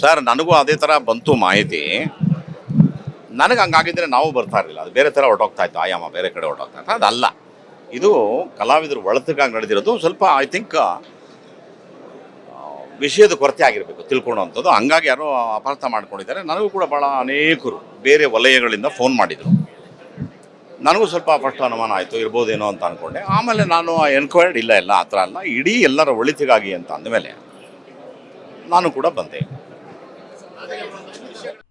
Sir, ನನಗೂ ಅದೇ ಥರ ಬಂತು ಮಾಹಿತಿ. ನನಗೆ ಹಂಗಾಗಿದ್ದರೆ ನಾವು ಬರ್ತಾ ಇರಲಿಲ್ಲ. ಅದು ಬೇರೆ ಥರ ಹೊರಟೋಗ್ತಾ ಇತ್ತು, ಆಯಾಮ ಬೇರೆ ಕಡೆ ಹೊರಟೋಗ್ತಾ ಇತ್ತು. ಅದಲ್ಲ. ಇದು ಕಲಾವಿದರು ಒಳತಕ್ಕಾಗಿ ನಡೆದಿರೋದು ಸ್ವಲ್ಪ ಐ ಥಿಂಕ್ ವಿಷಯದ ಕೊರತೆ ಆಗಿರಬೇಕು, ತಿಳ್ಕೊಳ್ಳೋವಂಥದ್ದು. ಹಂಗಾಗಿ ಯಾರೋ ಅಪಾರ್ಥ ಮಾಡ್ಕೊಂಡಿದ್ದಾರೆ. ನನಗೂ ಕೂಡ ಭಾಳ ಅನೇಕರು ಬೇರೆ ವಲಯಗಳಿಂದ ಫೋನ್ ಮಾಡಿದರು. ನನಗೂ ಸ್ವಲ್ಪ ಫಸ್ಟ್ ಅನುಮಾನ ಆಯಿತು, ಇರ್ಬೋದೇನೋ ಅಂತ ಅಂದ್ಕೊಂಡೆ ಆಮೇಲೆ ನಾನು ಎನ್ಕ್ವೈರ್ಡ್ ಇಲ್ಲ ಇಲ್ಲ ಆ ಅಲ್ಲ, ಇಡೀ ಎಲ್ಲರ ಒಳಿತಿಗಾಗಿ ಅಂತ ಅಂದಮೇಲೆ ನಾನು ಕೂಡ ಬಂದೆ.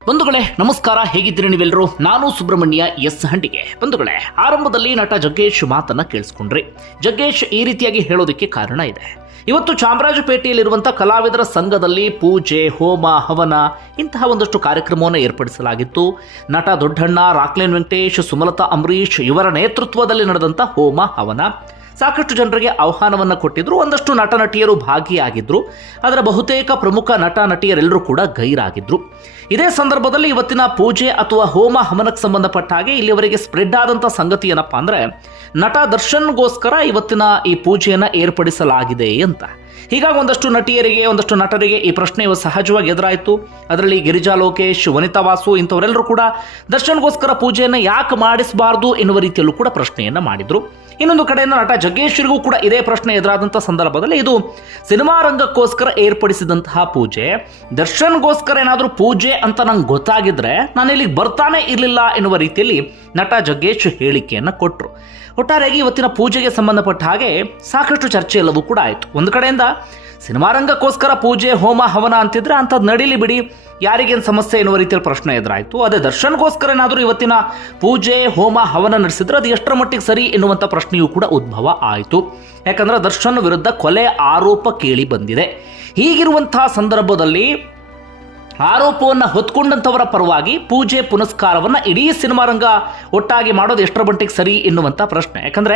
ಬಂಧುಗಳೇ, ನಮಸ್ಕಾರ, ಹೇಗಿದ್ದೀರಿ ನೀವೆಲ್ಲರೂ? ನಾನು ಸುಬ್ರಹ್ಮಣ್ಯ ಎಸ್ ಹಂಡಿಗೆ. ಬಂಧುಗಳೇ, ಆರಂಭದಲ್ಲಿ ನಟ ಜಗ್ಗೇಶ್ ಮಾತನ್ನ ಕೇಳಿಸ್ಕೊಂಡ್ರಿ. ಜಗ್ಗೇಶ್ ಈ ರೀತಿಯಾಗಿ ಹೇಳೋದಕ್ಕೆ ಕಾರಣ ಇದೆ. ಇವತ್ತು ಚಾಮರಾಜಪೇಟೆಯಲ್ಲಿರುವಂಥ ಕಲಾವಿದರ ಸಂಘದಲ್ಲಿ ಪೂಜೆ, ಹೋಮ, ಹವನ ಇಂತಹ ಒಂದಷ್ಟು ಕಾರ್ಯಕ್ರಮವನ್ನು ಏರ್ಪಡಿಸಲಾಗಿತ್ತು. ನಟ ದೊಡ್ಡಣ್ಣ, ರಾಕ್ಲೇನ್ ವೆಂಕಟೇಶ್, ಸುಮಲತಾ ಅಂಬರೀಶ್ ಇವರ ನೇತೃತ್ವದಲ್ಲಿ ನಡೆದಂಥ ಹೋಮ, ಹವನ. ಸಾಕಷ್ಟು ಜನರಿಗೆ ಆಹ್ವಾನವನ್ನು ಕೊಟ್ಟಿದ್ರು, ಒಂದಷ್ಟು ನಟ ನಟಿಯರು ಭಾಗಿಯಾಗಿದ್ರು, ಅದರ ಬಹುತೇಕ ಪ್ರಮುಖ ನಟ ನಟಿಯರೆಲ್ಲರೂ ಕೂಡ ಗೈರಾಗಿದ್ರು. ಇದೇ ಸಂದರ್ಭದಲ್ಲಿ ಇವತ್ತಿನ ಪೂಜೆ ಅಥವಾ ಹೋಮ ಹವನಕ್ಕೆ ಸಂಬಂಧಪಟ್ಟ ಹಾಗೆ ಇಲ್ಲಿವರೆಗೆ ಸ್ಪ್ರೆಡ್ ಆದಂಥ ಸಂಗತಿ ಏನಪ್ಪ ಅಂದರೆ, ನಟ ದರ್ಶನ್ಗೋಸ್ಕರ ಇವತ್ತಿನ ಈ ಪೂಜೆಯನ್ನು ಏರ್ಪಡಿಸಲಾಗಿದೆ ಅಂತ. ಹೀಗಾಗಿ ಒಂದಷ್ಟು ನಟಿಯರಿಗೆ, ಒಂದಷ್ಟು ನಟರಿಗೆ ಈ ಪ್ರಶ್ನೆ ಸಹಜವಾಗಿ ಎದುರಾಯಿತು. ಅದರಲ್ಲಿ ಗಿರಿಜಾ ಲೋಕೇಶ್, ವನಿತಾ ವಾಸು ಇಂಥವರೆಲ್ಲರೂ ಕೂಡ ದರ್ಶನ್ಗೋಸ್ಕರ ಪೂಜೆಯನ್ನು ಯಾಕೆ ಮಾಡಿಸಬಾರ್ದು ಎನ್ನುವ ರೀತಿಯಲ್ಲೂ ಕೂಡ ಪ್ರಶ್ನೆಯನ್ನು ಮಾಡಿದ್ರು. ಇನ್ನೊಂದು ಕಡೆಯಿಂದ ನಟ ಜಗ್ಗೇಶ್ವರಿಗೂ ಕೂಡ ಇದೇ ಪ್ರಶ್ನೆ ಎದುರಾದಂಥ ಸಂದರ್ಭದಲ್ಲಿ ಇದು ಸಿನಿಮಾ ರಂಗಕ್ಕೋಸ್ಕರ ಏರ್ಪಡಿಸಿದಂತಹ ಪೂಜೆ. ದರ್ಶನ್ಗೋಸ್ಕರ ಏನಾದರೂ ಪೂಜೆ ಅಂತ ನಂಗೆ ಗೊತ್ತಾಗಿದ್ರೆ ನಾನು ಇಲ್ಲಿಗೆ ಬರ್ತಾನೆ ಇರಲಿಲ್ಲ ಎನ್ನುವ ರೀತಿಯಲ್ಲಿ ನಟ ಜಗ್ಗೇಶ್ ಹೇಳಿಕೆಯನ್ನು ಕೊಟ್ಟರು ಒಟ್ಟಾರೆಯಾಗಿ ಇವತ್ತಿನ ಪೂಜೆಗೆ ಸಂಬಂಧಪಟ್ಟ ಹಾಗೆ ಸಾಕಷ್ಟು ಚರ್ಚೆ ಎಲ್ಲವೂ ಕೂಡ ಆಯಿತು. ಒಂದು ಕಡೆಯಿಂದ ಸಿನಿಮಾ ರಂಗಕ್ಕೋಸ್ಕರ ಪೂಜೆ, ಹೋಮ, ಹವನ ಅಂತಿದ್ರೆ ಅಂಥದ್ದು ನಡೀಲಿ ಬಿಡಿ. ಯಾರಿಗೇನು ಸಮಸ್ಯೆ ಎನ್ನುವ ರೀತಿಯಲ್ಲಿ ಪ್ರಶ್ನೆ ಎದುರಾಯಿತು. ಅದೇ ದರ್ಶನ್ಗೋಸ್ಕರ ಏನಾದರೂ ಇವತ್ತಿನ ಪೂಜೆ, ಹೋಮ, ಹವನ ನಡೆಸಿದ್ರೆ ಅದು ಎಷ್ಟರ ಮಟ್ಟಿಗೆ ಸರಿ ಎನ್ನುವಂಥ ಪ್ರಶ್ನೆಯೂ ಕೂಡ ಉದ್ಭವ ಆಯಿತು. ಯಾಕಂದ್ರೆ ದರ್ಶನ್ ವಿರುದ್ಧ ಕೊಲೆ ಆರೋಪ ಕೇಳಿ ಬಂದಿದೆ. ಹೀಗಿರುವಂತಹ ಸಂದರ್ಭದಲ್ಲಿ ಆರೋಪವನ್ನು ಹೊತ್ಕೊಂಡಂಥವರ ಪರವಾಗಿ ಪೂಜೆ ಪುನಸ್ಕಾರವನ್ನು ಇಡೀ ಸಿನಿಮಾ ರಂಗ ಒಟ್ಟಾಗಿ ಮಾಡೋದು ಎಷ್ಟರ ಮಟ್ಟಿಗೆ ಸರಿ ಎನ್ನುವಂಥ ಪ್ರಶ್ನೆ. ಯಾಕಂದ್ರೆ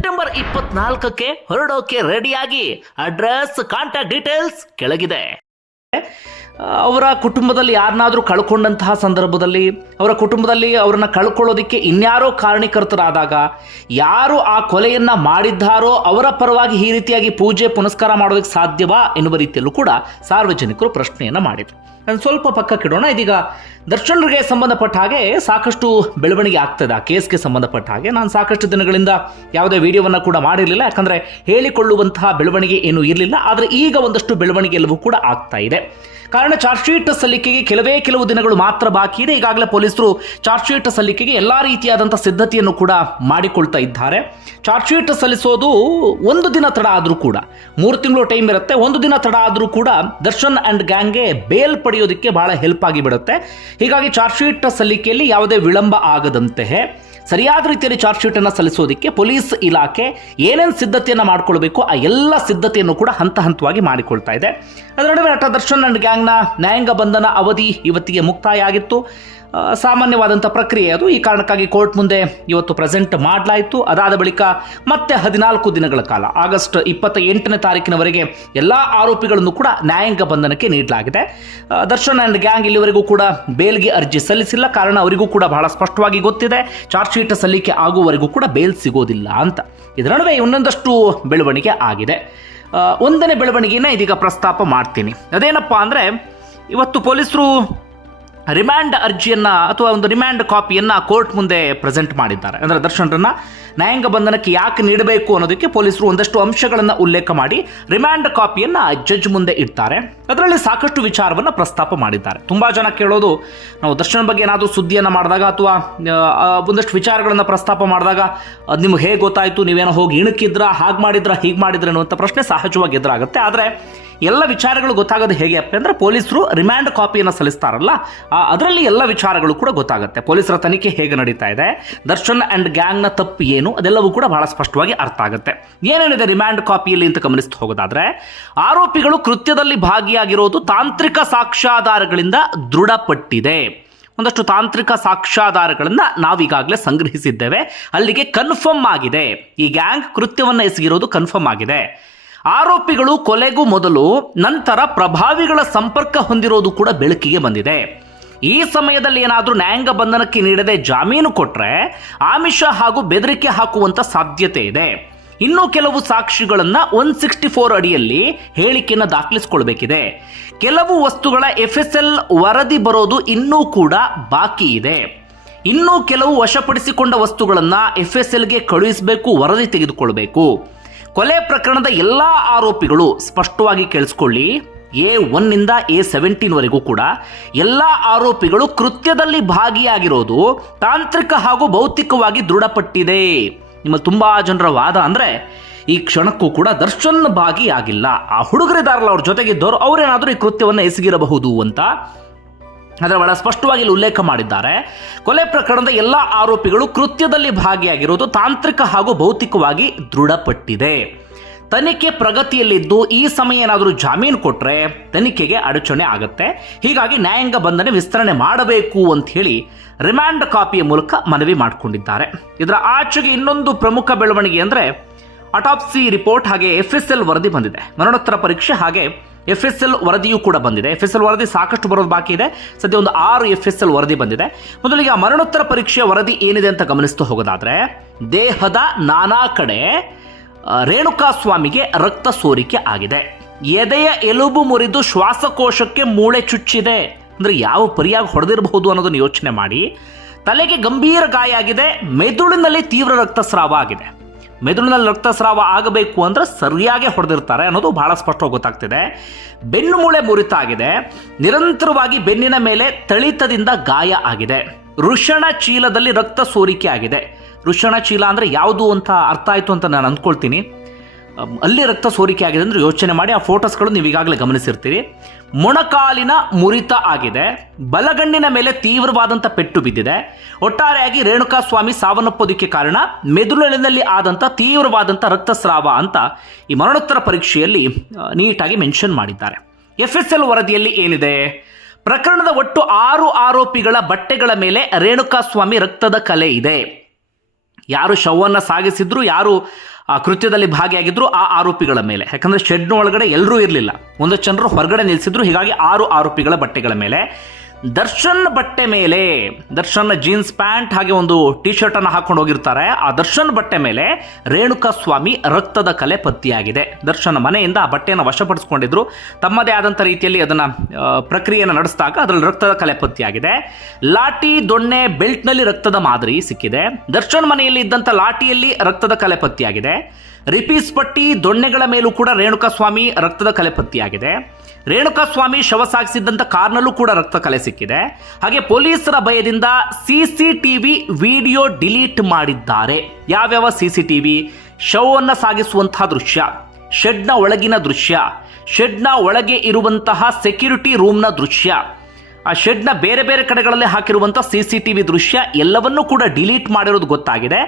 ಇಪ್ಪತ್ನಾಲ್ಕಕ್ಕೆ ಹೊರಡೋಕೆ ರೆಡಿಯಾಗಿ ಅಡ್ರೆಸ್, ಕಾಂಟ್ಯಾಕ್ಟ್ ಡೀಟೇಲ್ಸ್ ಕೆಳಗಿದೆ. ಅವರ ಕುಟುಂಬದಲ್ಲಿ ಯಾರನ್ನಾದರೂ ಕಳ್ಕೊಂಡಂತಹ ಸಂದರ್ಭದಲ್ಲಿ, ಅವರ ಕುಟುಂಬದಲ್ಲಿ ಅವರನ್ನು ಕಳ್ಕೊಳ್ಳೋದಕ್ಕೆ ಇನ್ಯಾರೋ ಕಾರಣೀಕರ್ತರಾದಾಗ ಯಾರು ಆ ಕೊಲೆಯನ್ನು ಮಾಡಿದ್ದಾರೋ ಅವರ ಪರವಾಗಿ ಈ ರೀತಿಯಾಗಿ ಪೂಜೆ, ಪುನಸ್ಕಾರ ಮಾಡೋದಕ್ಕೆ ಸಾಧ್ಯವಾ ಎನ್ನುವ ರೀತಿಯಲ್ಲೂ ಕೂಡ ಸಾರ್ವಜನಿಕರು ಪ್ರಶ್ನೆಯನ್ನು ಮಾಡಿದರು. ನಾನು ಸ್ವಲ್ಪ ಪಕ್ಕಕ್ಕಿಡೋಣ ಇದೀಗ ದರ್ಶನ್ರಿಗೆ ಸಂಬಂಧಪಟ್ಟ ಹಾಗೆ ಸಾಕಷ್ಟು ಬೆಳವಣಿಗೆ ಆಗ್ತದೆ. ಆ ಕೇಸ್ಗೆ ಸಂಬಂಧಪಟ್ಟ ಹಾಗೆ. ನಾನು ಸಾಕಷ್ಟು ದಿನಗಳಿಂದ ಯಾವುದೇ ವಿಡಿಯೋವನ್ನು ಕೂಡ ಮಾಡಿರಲಿಲ್ಲ. ಯಾಕಂದರೆ ಹೇಳಿಕೊಳ್ಳುವಂತಹ ಬೆಳವಣಿಗೆ ಏನೂ ಇರಲಿಲ್ಲ. ಆದರೆ ಈಗ ಒಂದಷ್ಟು ಬೆಳವಣಿಗೆ ಎಲ್ಲವೂ ಕೂಡ ಆಗ್ತಾ ಇದೆ. ಕಾರಣ ಚಾರ್ಜ್ ಶೀಟ್ ಸಲ್ಲಿಕೆಗೆ ಕೆಲವೇ ಕೆಲವು ದಿನಗಳು ಮಾತ್ರ ಬಾಕಿ ಇದೆ. ಈಗಾಗಲೇ ಪೊಲೀಸರು ಚಾರ್ಜ್ ಶೀಟ್ ಸಲ್ಲಿಕೆಗೆ ಎಲ್ಲ ರೀತಿಯಾದಂಥ ಸಿದ್ಧತೆಯನ್ನು ಕೂಡ ಮಾಡಿಕೊಳ್ತಾ ಇದ್ದಾರೆ. ಚಾರ್ಜ್ ಶೀಟ್ ಸಲ್ಲಿಸೋದು ಒಂದು ದಿನ ತಡ ಆದರೂ ಕೂಡ, ಮೂರು ತಿಂಗಳು ಟೈಮ್ ಇರುತ್ತೆ. ಒಂದು ದಿನ ತಡ ಆದರೂ ಕೂಡ ದರ್ಶನ್ ಆ್ಯಂಡ್ ಗ್ಯಾಂಗ್ಗೆ ಬೇಲ್ ಪಡೆಯೋದಕ್ಕೆ ಬಹಳ ಹೆಲ್ಪ್ ಆಗಿ ಬಿಡುತ್ತೆ. ಹೀಗಾಗಿ ಚಾರ್ಜ್ ಶೀಟ್ ಸಲ್ಲಿಕೆಯಲ್ಲಿ ಯಾವುದೇ ವಿಳಂಬ ಆಗದಂತೆ ಸರಿಯಾದ ರೀತಿಯಲ್ಲಿ ಚಾರ್ಜ್ ಶೀಟ್ ಅನ್ನು ಸಲ್ಲಿಸೋದಕ್ಕೆ ಪೊಲೀಸ್ ಇಲಾಖೆ ಏನೇನು ಸಿದ್ಧತೆಯನ್ನು ಮಾಡಿಕೊಳ್ಬೇಕು, ಆ ಎಲ್ಲ ಸಿದ್ಧತೆಯನ್ನು ಕೂಡ ಹಂತ ಹಂತವಾಗಿ ಮಾಡಿಕೊಳ್ತಾ ಇದೆ. ಅದರ ನಡುವೆ ನಟ ದರ್ಶನ್ ಅಂಡ್ ಗ್ಯಾಂಗ್ನ ನ್ಯಾಯಾಂಗ ಬಂಧನ ಅವಧಿ ಇವತ್ತಿಗೆ ಮುಕ್ತಾಯ ಆಗಿತ್ತು. ಸಾಮಾನ್ಯವಾದಂಥ ಪ್ರಕ್ರಿಯೆ ಅದು. ಈ ಕಾರಣಕ್ಕಾಗಿ ಕೋರ್ಟ್ ಮುಂದೆ ಇವತ್ತು ಪ್ರೆಸೆಂಟ್ ಮಾಡಲಾಯಿತು. ಅದಾದ ಬಳಿಕ ಮತ್ತೆ ಹದಿನಾಲ್ಕು ದಿನಗಳ ಕಾಲ, ಆಗಸ್ಟ್ ಇಪ್ಪತ್ತ ಎಂಟನೇ ತಾರೀಕಿನವರೆಗೆ ಎಲ್ಲ ಆರೋಪಿಗಳನ್ನು ಕೂಡ ನ್ಯಾಯಾಂಗ ಬಂಧನಕ್ಕೆ ನೀಡಲಾಗಿದೆ. ದರ್ಶನ್ ಆ್ಯಂಡ್ ಗ್ಯಾಂಗ್ ಇಲ್ಲಿವರೆಗೂ ಕೂಡ ಬೇಲ್ಗೆ ಅರ್ಜಿ ಸಲ್ಲಿಸಿಲ್ಲ. ಕಾರಣ ಅವರಿಗೂ ಕೂಡ ಬಹಳ ಸ್ಪಷ್ಟವಾಗಿ ಗೊತ್ತಿದೆ. ಚಾರ್ಜ್ ಶೀಟ್ ಸಲ್ಲಿಕೆ ಆಗುವವರೆಗೂ ಕೂಡ ಬೇಲ್ ಸಿಗೋದಿಲ್ಲ ಅಂತ. ಇದರ ನಡುವೆ ಇನ್ನೊಂದಷ್ಟು ಬೆಳವಣಿಗೆ ಆಗಿದೆ. ಒಂದನೇ ಬೆಳವಣಿಗೆನ ಇದೀಗ ಪ್ರಸ್ತಾಪ ಮಾಡ್ತೀನಿ. ಅದೇನಪ್ಪ ಅಂದರೆ, ಇವತ್ತು ಪೊಲೀಸರು ರಿಮ್ಯಾಂಡ್ ಅರ್ಜಿಯನ್ನ ಅಥವಾ ಒಂದು ರಿಮ್ಯಾಂಡ್ ಕಾಪಿಯನ್ನ ಕೋರ್ಟ್ ಮುಂದೆ ಪ್ರೆಸೆಂಟ್ ಮಾಡಿದ್ದಾರೆ. ಅಂದರೆ ದರ್ಶನ್ರನ್ನ ನ್ಯಾಯಾಂಗ ಬಂಧನಕ್ಕೆ ಯಾಕೆ ನೀಡಬೇಕು ಅನ್ನೋದಕ್ಕೆ ಪೊಲೀಸರು ಒಂದಷ್ಟು ಅಂಶಗಳನ್ನು ಉಲ್ಲೇಖ ಮಾಡಿ ರಿಮ್ಯಾಂಡ್ ಕಾಪಿಯನ್ನ ಜಡ್ಜ್ ಮುಂದೆ ಇಡ್ತಾರೆ. ಅದರಲ್ಲಿ ಸಾಕಷ್ಟು ವಿಚಾರವನ್ನು ಪ್ರಸ್ತಾಪ ಮಾಡಿದ್ದಾರೆ. ತುಂಬಾ ಜನ ಕೇಳೋದು, ನಾವು ದರ್ಶನ್ ಬಗ್ಗೆ ಏನಾದರೂ ಸುದ್ದಿಯನ್ನು ಮಾಡಿದಾಗ ಅಥವಾ ಒಂದಷ್ಟು ವಿಚಾರಗಳನ್ನು ಪ್ರಸ್ತಾಪ ಮಾಡಿದಾಗ, ಅದು ನಿಮ್ಗೆ ಹೇಗೆ ಗೊತ್ತಾಯಿತು, ನೀವೇನೋ ಹೋಗಿ ಇಣುಕಿದ್ರ, ಹಾಗೆ ಮಾಡಿದ್ರ, ಹೀಗೆ ಮಾಡಿದ್ರೆ ಅನ್ನುವಂಥ ಪ್ರಶ್ನೆ ಸಹಜವಾಗಿ ಎದುರಾಗುತ್ತೆ. ಆದರೆ ಎಲ್ಲ ವಿಚಾರಗಳು ಗೊತ್ತಾಗೋದು ಹೇಗೆ ಅಪ್ಪ ಅಂದರೆ ಪೊಲೀಸರು ರಿಮ್ಯಾಂಡ್ ಕಾಪಿಯನ್ನು ಸಲ್ಲಿಸ್ತಾರಲ್ಲ ಅದರಲ್ಲಿ ಎಲ್ಲ ವಿಚಾರಗಳು ಕೂಡ ಗೊತ್ತಾಗುತ್ತೆ. ಪೊಲೀಸರ ತನಿಖೆ ಹೇಗೆ ನಡೀತಾ ಇದೆ, ದರ್ಶನ್ ಆ್ಯಂಡ್ ಗ್ಯಾಂಗ್ನ ತಪ್ಪು ಏನು, ಅದೆಲ್ಲವೂ ಕೂಡ ಬಹಳ ಸ್ಪಷ್ಟವಾಗಿ ಅರ್ಥ ಆಗುತ್ತೆ. ಏನೇನಿದೆ ರಿಮ್ಯಾಂಡ್ ಕಾಪಿಯಲ್ಲಿ ಅಂತ ಗಮನಿಸ್ತಾ ಹೋಗೋದಾದರೆ, ಆರೋಪಿಗಳು ಕೃತ್ಯದಲ್ಲಿ ಭಾಗಿಯಾಗಿರೋದು ತಾಂತ್ರಿಕ ಸಾಕ್ಷ್ಯಾಧಾರಗಳಿಂದ ದೃಢಪಟ್ಟಿದೆ. ಒಂದಷ್ಟು ತಾಂತ್ರಿಕ ಸಾಕ್ಷ್ಯಾಧಾರಗಳನ್ನು ನಾವೀಗಾಗಲೇ ಸಂಗ್ರಹಿಸಿದ್ದೇವೆ. ಅಲ್ಲಿಗೆ ಕನ್ಫರ್ಮ್ ಆಗಿದೆ. ಈ ಗ್ಯಾಂಗ್ ಕೃತ್ಯವನ್ನು ಎಸಗಿರೋದು ಕನ್ಫರ್ಮ್ ಆಗಿದೆ. ಆರೋಪಿಗಳು ಕೊಲೆಗೂ ಮೊದಲು ನಂತರ ಪ್ರಭಾವಿಗಳ ಸಂಪರ್ಕ ಹೊಂದಿರೋದು ಕೂಡ ಬೆಳಕಿಗೆ ಬಂದಿದೆ. ಈ ಸಮಯದಲ್ಲಿ ಏನಾದರೂ ನ್ಯಾಯಾಂಗ ಬಂಧನಕ್ಕೆ ನೀಡದೆ ಜಾಮೀನು ಕೊಟ್ಟರೆ ಆಮಿಷ ಹಾಗೂ ಬೆದರಿಕೆ ಹಾಕುವಂತ ಸಾಧ್ಯತೆ ಇದೆ. ಇನ್ನು ಕೆಲವು ಸಾಕ್ಷಿಗಳನ್ನ ಒನ್ ಸಿಕ್ಸ್ಟಿ ಫೋರ್ ಅಡಿಯಲ್ಲಿ ಹೇಳಿಕೆಯನ್ನು ದಾಖಲಿಸಿಕೊಳ್ಬೇಕಿದೆ. ಕೆಲವು ವಸ್ತುಗಳ ಎಫ್ ಎಸ್ ಎಲ್ ವರದಿ ಬರೋದು ಇನ್ನೂ ಕೂಡ ಬಾಕಿ ಇದೆ. ಇನ್ನೂ ಕೆಲವು ವಶಪಡಿಸಿಕೊಂಡ ವಸ್ತುಗಳನ್ನು ಎಫ್ ಎಸ್ ಎಲ್ಗೆ ಕಳುಹಿಸಬೇಕು, ವರದಿ ತೆಗೆದುಕೊಳ್ಬೇಕು. ಕೊಲೆ ಪ್ರಕರಣದ ಎಲ್ಲ ಆರೋಪಿಗಳು ಸ್ಪಷ್ಟವಾಗಿ ಕೇಳಿಸ್ಕೊಳ್ಳಿ. ಎ ಒನ್ನಿಂದ ಎ ಸೆವೆಂಟೀನ್ವರೆಗೂ ಕೂಡ ಎಲ್ಲ ಆರೋಪಿಗಳು ಕೃತ್ಯದಲ್ಲಿ ಭಾಗಿಯಾಗಿರೋದು ತಾಂತ್ರಿಕ ಹಾಗೂ ಭೌತಿಕವಾಗಿ ದೃಢಪಟ್ಟಿದೆ. ನಿಮ್ಮ ತುಂಬ ಜನರ ವಾದ ಅಂದರೆ ಈ ಕ್ಷಣಕ್ಕೂ ಕೂಡ ದರ್ಶನ್ ಭಾಗಿಯಾಗಿಲ್ಲ. ಆ ಹುಡುಗರಿದಾರಲ್ಲ ಅವ್ರ ಜೊತೆಗಿದ್ದವರು, ಅವರೇನಾದರೂ ಈ ಕೃತ್ಯವನ್ನು ಎಸಗಿರಬಹುದು ಅಂತ ಅದರ ಬಹಳ ಸ್ಪಷ್ಟವಾಗಿ ಇಲ್ಲಿ ಉಲ್ಲೇಖ ಮಾಡಿದ್ದಾರೆ. ಕೊಲೆ ಪ್ರಕರಣದ ಎಲ್ಲ ಆರೋಪಿಗಳು ಕೃತ್ಯದಲ್ಲಿ ಭಾಗಿಯಾಗಿರುವುದು ತಾಂತ್ರಿಕ ಹಾಗೂ ಭೌತಿಕವಾಗಿ ದೃಢಪಟ್ಟಿದೆ. ತನಿಖೆ ಪ್ರಗತಿಯಲ್ಲಿದ್ದು ಈ ಸಮಯ ಏನಾದರೂ ಜಾಮೀನು ಕೊಟ್ಟರೆ ತನಿಖೆಗೆ ಅಡಚಣೆ ಆಗುತ್ತೆ. ಹೀಗಾಗಿ ನ್ಯಾಯಾಂಗ ಬಂಧನೆ ವಿಸ್ತರಣೆ ಮಾಡಬೇಕು ಅಂತ ಹೇಳಿ ರಿಮ್ಯಾಂಡ್ ಕಾಪಿಯ ಮೂಲಕ ಮನವಿ ಮಾಡಿಕೊಂಡಿದ್ದಾರೆ. ಇದರ ಆಚೆಗೆ ಇನ್ನೊಂದು ಪ್ರಮುಖ ಬೆಳವಣಿಗೆ ಅಂದರೆ ಅಟಾಪ್ಸಿ ರಿಪೋರ್ಟ್ ಹಾಗೆ ಎಫ್ ಎಸ್ ಎಲ್ ವರದಿ ಬಂದಿದೆ. ಮರಣೋತ್ತರ ಪರೀಕ್ಷೆ ಹಾಗೆ ಎಫ್ ಎಸ್ ಎಲ್ ವರದಿಯೂ ಕೂಡ ಬಂದಿದೆ. ಎಫ್ ಎಸ್ ಎಲ್ ವರದಿ ಸಾಕಷ್ಟು ಬರೋದು ಬಾಕಿ ಇದೆ. ಸದ್ಯ ಒಂದು ಆರು ಎಫ್ ಎಸ್ ಎಲ್ ವರದಿ ಬಂದಿದೆ. ಮೊದಲಿಗೆ ಆ ಮರಣೋತ್ತರ ಪರೀಕ್ಷೆಯ ವರದಿ ಏನಿದೆ ಅಂತ ಗಮನಿಸ್ತಾ ಹೋಗೋದಾದ್ರೆ, ದೇಹದ ನಾನಾ ಕಡೆ ರೇಣುಕಾ ಸ್ವಾಮಿಗೆ ರಕ್ತ ಸೋರಿಕೆ ಆಗಿದೆ. ಎದೆಯ ಎಲುಬು ಮುರಿದು ಶ್ವಾಸಕೋಶಕ್ಕೆ ಮೂಳೆ ಚುಚ್ಚಿದೆ. ಅಂದ್ರೆ ಯಾವ ಪರಿಯಾಗಿ ಹೊಡೆದಿರಬಹುದು ಅನ್ನೋದನ್ನು ಯೋಚನೆ ಮಾಡಿ. ತಲೆಗೆ ಗಂಭೀರ ಗಾಯ ಆಗಿದೆ. ಮೆದುಳಿನಲ್ಲಿ ತೀವ್ರ ರಕ್ತಸ್ರಾವ ಆಗಿದೆ. ಮೆದುಳಿನಲ್ಲಿ ರಕ್ತಸ್ರಾವ ಆಗಬೇಕು ಅಂದರೆ ಸರಿಯಾಗಿ ಹೊಡೆದಿರ್ತಾರೆ ಅನ್ನೋದು ಬಹಳ ಸ್ಪಷ್ಟವಾಗಿ ಗೊತ್ತಾಗ್ತಿದೆ. ಬೆನ್ನು ಮೂಳೆ ಮುರಿತ ಆಗಿದೆ ನಿರಂತರವಾಗಿ ಬೆನ್ನಿನ ಮೇಲೆ ತಳಿತದಿಂದ ಗಾಯ ಆಗಿದೆ. ಋಷಣ ಚೀಲದಲ್ಲಿ ರಕ್ತ ಸೋರಿಕೆ ಆಗಿದೆ. ಋಷಣ ಚೀಲ ಅಂದರೆ ಯಾವುದು ಅಂತ ಅರ್ಥ ಆಯಿತು ಅಂತ ನಾನು ಅಂದ್ಕೊಳ್ತೀನಿ. ಅಲ್ಲಿ ರಕ್ತ ಸೋರಿಕೆ ಆಗಿದೆ ಅಂದರೆ ಯೋಚನೆ ಮಾಡಿ ಆ ಫೋಟೋಸ್ಗಳು ನೀವು ಈಗಾಗಲೇ ಗಮನಿಸಿರ್ತೀರಿ. ಮೊಣಕಾಲಿನ ಮುರಿತ ಆಗಿದೆ. ಬಲಗಣ್ಣಿನ ಮೇಲೆ ತೀವ್ರವಾದಂಥ ಪೆಟ್ಟು ಬಿದ್ದಿದೆ. ಒಟ್ಟಾರೆಯಾಗಿ ರೇಣುಕಾ ಸ್ವಾಮಿ ಸಾವನ್ನಪ್ಪೋದಕ್ಕೆ ಕಾರಣ ಮೆದುಳಿನಲ್ಲಿ ಆದಂಥ ತೀವ್ರವಾದಂಥ ರಕ್ತಸ್ರಾವ ಅಂತ ಈ ಮರಣೋತ್ತರ ಪರೀಕ್ಷೆಯಲ್ಲಿ ನೀಟಾಗಿ ಮೆನ್ಷನ್ ಮಾಡಿದ್ದಾರೆ. ಎಫ್ ಎಸ್ ಎಲ್ ವರದಿಯಲ್ಲಿ ಏನಿದೆ? ಪ್ರಕರಣದ ಒಟ್ಟು ಆರು ಆರೋಪಿಗಳ ಬಟ್ಟೆಗಳ ಮೇಲೆ ರೇಣುಕಾ ಸ್ವಾಮಿ ರಕ್ತದ ಕಲೆ ಇದೆ. ಯಾರು ಶವವನ್ನು ಸಾಗಿಸಿದ್ರು, ಯಾರು ಆ ಕೃತ್ಯದಲ್ಲಿ ಭಾಗಿಯಾಗಿದ್ರು ಆ ಆರೋಪಿಗಳ ಮೇಲೆ. ಯಾಕಂದ್ರೆ ಶೆಡ್ನ ಒಳಗಡೆ ಎಲ್ಲರೂ ಇರಲಿಲ್ಲ. ಒಂದಷ್ಟು ಜನರು ಹೊರಗಡೆ ನಿಲ್ಲಿಸಿದ್ರು ಹೀಗಾಗಿ ಆರು ಆರೋಪಿಗಳ ಬಟ್ಟೆಗಳ ಮೇಲೆ. ದರ್ಶನ್ ಬಟ್ಟೆ ಮೇಲೆ, ದರ್ಶನ್ ಜೀನ್ಸ್ ಪ್ಯಾಂಟ್ ಹಾಗೆ ಒಂದು ಟಿ ಶರ್ಟ್ ಅನ್ನು ಹಾಕೊಂಡು ಹೋಗಿರ್ತಾರೆ. ಆ ದರ್ಶನ್ ಬಟ್ಟೆ ಮೇಲೆ ರೇಣುಕಾ ಸ್ವಾಮಿ ರಕ್ತದ ಕಲೆ ಪತ್ತೆಯಾಗಿದೆ. ದರ್ಶನ್ ಮನೆಯಿಂದ ಆ ಬಟ್ಟೆಯನ್ನು ವಶಪಡಿಸಿಕೊಂಡಿದ್ರು. ತಮ್ಮದೇ ಆದಂಥ ರೀತಿಯಲ್ಲಿ ಅದನ್ನ ಪ್ರಕ್ರಿಯೆಯನ್ನು ನಡೆಸಿದಾಗ ಅದರಲ್ಲಿ ರಕ್ತದ ಕಲೆ ಪತ್ತೆಯಾಗಿದೆ. ಲಾಟಿ ದೊಣ್ಣೆ ಬೆಲ್ಟ್ನಲ್ಲಿ ರಕ್ತದ ಮಾದರಿ ಸಿಕ್ಕಿದೆ. ದರ್ಶನ್ ಮನೆಯಲ್ಲಿ ಇದ್ದಂಥ ಲಾಟಿಯಲ್ಲಿ ರಕ್ತದ ಕಲೆ ಪತ್ತೆಯಾಗಿದೆ. ರಿಪೀಸ್ ಪಟ್ಟಿ ದೊಣ್ಣೆಗಳ ಮೇಲೂ ಕೂಡ ರೇಣುಕಾ ಸ್ವಾಮಿ ರಕ್ತದ ಕಲೆ ಪತ್ತೆಯಾಗಿದೆ. ರೇಣುಕಾ ಸ್ವಾಮಿ ಶವ ಸಾಗಿಸಿದ್ದಂಥ ಕಾರ್ನಲ್ಲೂ ಕೂಡ ರಕ್ತ ಕಲೆ ಸಿಕ್ಕಿದೆ. ಹಾಗೆ ಪೊಲೀಸರ ಭಯದಿಂದ CC T V video delete ಮಾಡಿದ್ದಾರೆ. ಯಾವ್ಯಾವ ಸಿಸಿ ಟಿ ವಿ? ಶವವನ್ನು ಸಾಗಿಸುವಂತಹ ದೃಶ್ಯ, ಶೆಡ್ನ ಒಳಗಿನ ದೃಶ್ಯ, ಶೆಡ್ನ ಒಳಗೆ ಇರುವಂತಹ ಸೆಕ್ಯೂರಿಟಿ ರೂಮ್ನ ದೃಶ್ಯ ಆ ಶೆಡ್ನ ಬೇರೆ ಬೇರೆ ಕಡೆಗಳಲ್ಲಿ ಹಾಕಿರುವಂಥ ಸಿ ಸಿ ಟಿ ವಿ ದೃಶ್ಯ ಎಲ್ಲವನ್ನೂ ಕೂಡ ಡಿಲೀಟ್ ಮಾಡಿರೋದು ಗೊತ್ತಾಗಿದೆ.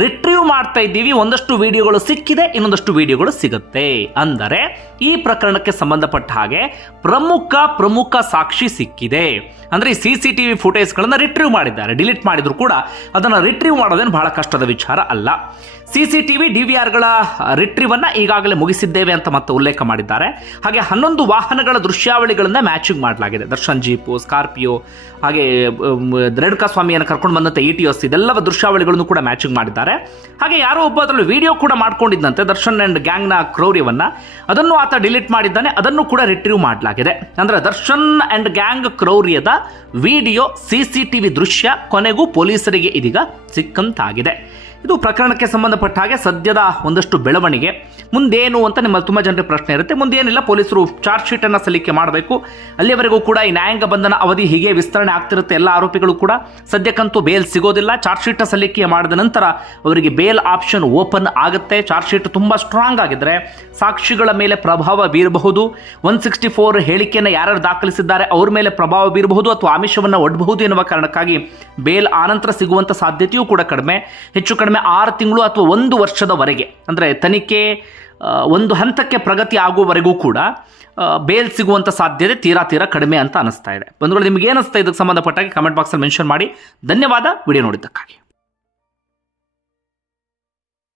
ರಿಟ್ರೀವ್ ಮಾಡ್ತಾ ಇದ್ದೀವಿ, ಒಂದಷ್ಟು ವಿಡಿಯೋಗಳು ಸಿಕ್ಕಿದೆ, ಇನ್ನೊಂದಷ್ಟು ವಿಡಿಯೋಗಳು ಸಿಗುತ್ತೆ. ಅಂದರೆ ಈ ಪ್ರಕರಣಕ್ಕೆ ಸಂಬಂಧಪಟ್ಟ ಹಾಗೆ ಪ್ರಮುಖ ಪ್ರಮುಖ ಸಾಕ್ಷಿ ಸಿಕ್ಕಿದೆ. ಅಂದ್ರೆ ಈ ಸಿ ಸಿ ಟಿ ವಿ ಫುಟೇಜ್ಗಳನ್ನು ರಿಟ್ರೀವ್ ಮಾಡಿದ್ದಾರೆ ಡಿಲೀಟ್ ಮಾಡಿದ್ರು ಕೂಡ ಅದನ್ನು ರಿಟ್ರೀವ್ ಮಾಡೋದೇನು ಬಹಳ ಕಷ್ಟದ ವಿಚಾರ ಅಲ್ಲ. C C T V D V ಆರ್ಗಳ ರಿಟ್ರೀವನ್ನು ಈಗಾಗಲೇ ಮುಗಿಸಿದ್ದೇವೆ ಅಂತ ಮತ್ತೆ ಉಲ್ಲೇಖ ಮಾಡಿದ್ದಾರೆ. ಹಾಗೆ ಹನ್ನೊಂದು ವಾಹನಗಳ ದೃಶ್ಯಾವಳಿಗಳನ್ನ ಮ್ಯಾಚಿಂಗ್ ಮಾಡಲಾಗಿದೆ. ದರ್ಶನ್ ಜೀಪು ಸ್ಕಾರ್ಪಿಯೋ, ಹಾಗೆ ದ್ರಡ್ಕ ಸ್ವಾಮಿಯನ್ನು ಕರ್ಕೊಂಡು ಬಂದಂಥ ಇ ಟಿ ಎಸ್ ಇದೆಲ್ಲ ದೃಶ್ಯಾವಳಿಗಳನ್ನು ಕೂಡ ಮ್ಯಾಚಿಂಗ್ ಮಾಡಿದ್ದಾರೆ. ಹಾಗೆ ಯಾರೋ ಒಬ್ಬ ಅದರಲ್ಲಿ ವಿಡಿಯೋ ಕೂಡ ಮಾಡ್ಕೊಂಡಿದ್ದಂತೆ ದರ್ಶನ್ ಅಂಡ್ ಗ್ಯಾಂಗ್ನ ಕ್ರೌರ್ಯವನ್ನು. ಅದನ್ನು ಆತ ಡಿಲೀಟ್ ಮಾಡಿದ್ದಾನೆ, ಅದನ್ನು ಕೂಡ ರಿಟ್ರೀವ್ ಮಾಡಲಾಗಿದೆ. ಅಂದ್ರೆ Darshan and gang ಕ್ರೌರ್ಯದ video C C T V ದೃಶ್ಯ ಕೊನೆಗೂ ಪೊಲೀಸರಿಗೆ ಇದೀಗ ಸಿಕ್ಕಂತಾಗಿದೆ. ಇದು ಪ್ರಕರಣಕ್ಕೆ ಸಂಬಂಧಪಟ್ಟ ಹಾಗೆ ಸದ್ಯದ ಒಂದಷ್ಟು ಬೆಳವಣಿಗೆ. ಮುಂದೇನು ಅಂತ ನಿಮ್ಮ ತುಂಬ ಜನರಿಗೆ ಪ್ರಶ್ನೆ ಇರುತ್ತೆ. ಮುಂದೇನಿಲ್ಲ, ಪೊಲೀಸರು ಚಾರ್ಜ್ ಶೀಟನ್ನು ಸಲ್ಲಿಕೆ ಮಾಡಬೇಕು. ಅಲ್ಲಿವರೆಗೂ ಕೂಡ ಈ ನ್ಯಾಯಾಂಗ ಬಂಧನ ಅವಧಿ ಹೀಗೆ ವಿಸ್ತರಣೆ ಆಗ್ತಿರುತ್ತೆ ಎಲ್ಲ ಆರೋಪಿಗಳು ಕೂಡ. ಸದ್ಯಕ್ಕಂತೂ ಬೇಲ್ ಸಿಗೋದಿಲ್ಲ. ಚಾರ್ಜ್ ಶೀಟ್ ಸಲ್ಲಿಕೆ ಮಾಡಿದ ನಂತರ ಅವರಿಗೆ ಬೇಲ್ ಆಪ್ಷನ್ ಓಪನ್ ಆಗುತ್ತೆ. ಚಾರ್ಜ್ ಶೀಟ್ ತುಂಬ ಸ್ಟ್ರಾಂಗ್ ಆಗಿದ್ರೆ ಸಾಕ್ಷಿಗಳ ಮೇಲೆ ಪ್ರಭಾವ ಬೀರಬಹುದು. ಒನ್ ಸಿಕ್ಸ್ಟಿ ಫೋರ್ ಹೇಳಿಕೆಯನ್ನು ಯಾರ್ಯಾರು ದಾಖಲಿಸಿದ್ದಾರೆ, ಅವ್ರ ಮೇಲೆ ಪ್ರಭಾವ ಬೀರಬಹುದು ಅಥವಾ ಆಮಿಷವನ್ನು ಒಡ್ಡಬಹುದು ಎನ್ನುವ ಕಾರಣಕ್ಕಾಗಿ ಬೇಲ್ ಆನಂತರ ಸಿಗುವಂಥ ಸಾಧ್ಯತೆಯೂ ಕೂಡ ಕಡಿಮೆ. ಹೆಚ್ಚು ಕಡಿಮೆ ಆರು ತಿಂಗಳು ಅಥವಾ ಒಂದು ವರ್ಷದವರೆಗೆ, ಅಂದರೆ ತನಿಖೆ ಒಂದು ಹಂತಕ್ಕೆ ಪ್ರಗತಿ ಆಗುವವರೆಗೂ ಕೂಡ ಬೇಲ್ ಸಿಗುವಂಥ ಸಾಧ್ಯತೆ ತೀರಾ ತೀರಾ ಕಡಿಮೆ ಅಂತ ಅನಿಸ್ತಾ ಇದೆ. ಬಂಧುಗಳು, ನಿಮ್ಗೆ ಏನಿಸ್ತಾ ಇದಕ್ಕೆ ಸಂಬಂಧಪಟ್ಟಾಗಿ ಕಮೆಂಟ್ ಬಾಕ್ಸಲ್ಲಿ ಮೆನ್ಷನ್ ಮಾಡಿ. ಧನ್ಯವಾದ. ವಿಡಿಯೋ ನೋಡಿದ್ದಕ್ಕಾಗಿ.